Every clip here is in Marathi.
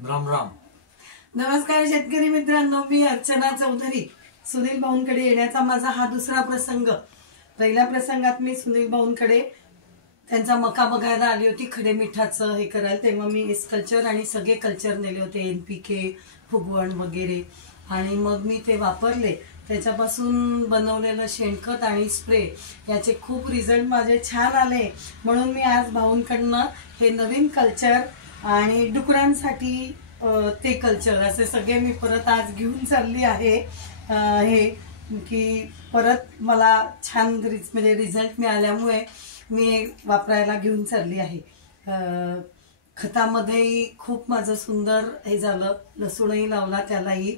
राम राम. नमस्कार शेतकरी मित्रांनो, मी अर्चना चौधरी. सुनील भाऊंकडे येण्याचा माझा हा दुसरा प्रसंग. पहिल्या प्रसंगात मी सुनील भाऊंकडे त्यांचा मका बघायला आली होती, खडे मिठाचं हे करायला. तेव्हा मी एस कल्चर आणि सगळे कल्चर नेले होते, NPK, फुगवण वगैरे. आणि मग मी ते वापरले. त्याच्यापासून बनवलेलं शेणखत आणि स्प्रे याचे खूप रिझल्ट माझे छान आले. म्हणून मी आज भाऊंकडनं हे नवीन कल्चर आणि डुकरांसाठी ते कल्चर असे सगळे मी परत आज घेऊन चालली आहे. हे की परत मला छान म्हणजे रिझल्ट मिळाल्यामुळे मी वापरायला घेऊन चालली आहे. खतामध्येही खूप माझं सुंदर हे झालं. लसूणही लावला त्यालाही,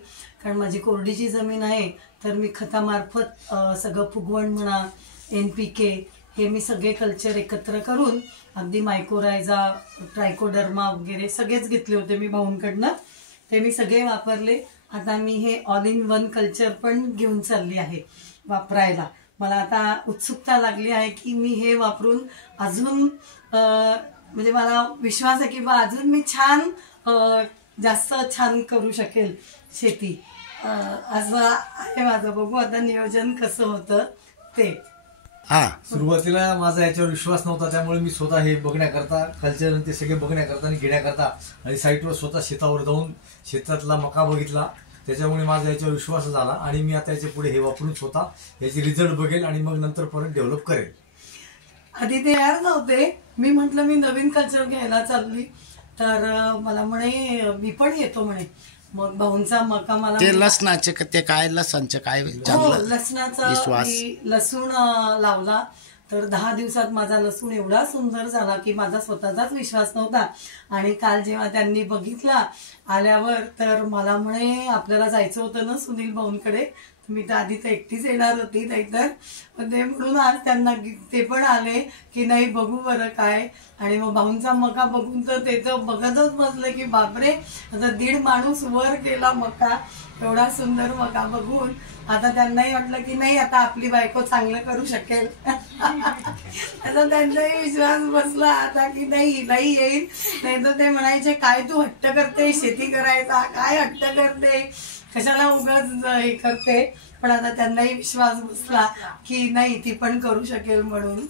कारण माझी कोरडीची जमीन आहे. तर मी खतामार्फत सगळं फुगवण म्हणा, NPK हे मी सगळे कल्चर एकत्र करून अगदी मायकोरायझा, ट्रायकोडर्मा वगैरे सगळेच घेतले होते मी भाऊंकडनं. ते मी सगळे वापरले. आता मी हे ऑल इन वन कल्चर पण घेऊन चालली आहे वापरायला. मला आता उत्सुकता लागली आहे की मी हे वापरून अजून म्हणजे मला विश्वास आहे की अजून मी छान जास्त छान करू शकेल शेती. असं आहे माझं. बघू आता नियोजन कसं होतं ते. सुरुवातीला माझा याच्यावर विश्वास नव्हता, त्यामुळे मी स्वतः हे बघण्याकरता, कल्चर ते सगळे बघण्याकरता आणि घेण्याकरता आणि साईटवर स्वतः शेतावर जाऊन शेतातला मका बघितला. त्याच्यामुळे माझा याच्यावर विश्वास झाला आणि मी आता याच्या पुढे हे वापरून स्वतः याचे रिझल्ट बघेल आणि मग नंतर परत डेव्हलप करेल. आधी ते तयार नव्हते. मी म्हटलं मी नवीन कल्चर घ्यायला चालली, तर मला म्हणे मी पण येतो म्हणे. मग भाऊंचा मका मला ते लसणाचे ते काय लसणचे काय लसणाचा लसूण लावला. तर 10 दिवसात माझा लसूण एवढा सुंदर झाला की माझा स्वतःचाच विश्वास नव्हता. आणि काल जेव्हा त्यांनी बघितला आल्यावर, तर मला म्हणे आपल्याला जायचं होतं ना सुनील भाऊंकडे. मी तर आधी तर एकटीच येणार होती, नाहीतर ते म्हणून आज त्यांना ते पण आले की नाही बघू बरं काय. आणि मग भाऊंचा मका बघून तर ते तर बघतच बसले की बापरे, आता 1.5 माणूस वर गेला मका. एवढा सुंदर मका बघून आता त्यांनाही वाटलं की नाही आता आपली बायको चांगलं करू शकेल. आता त्यांचाही विश्वास बसला आता की नाही हिलाही येईल. नाही तर ते म्हणायचे काय तू हट्ट करते शेती करायचा, काय हट्ट करते, कशाला उगाच हे करते. पण आता त्यांनाही विश्वास बसला की नाही ती पण करू शकेल म्हणून.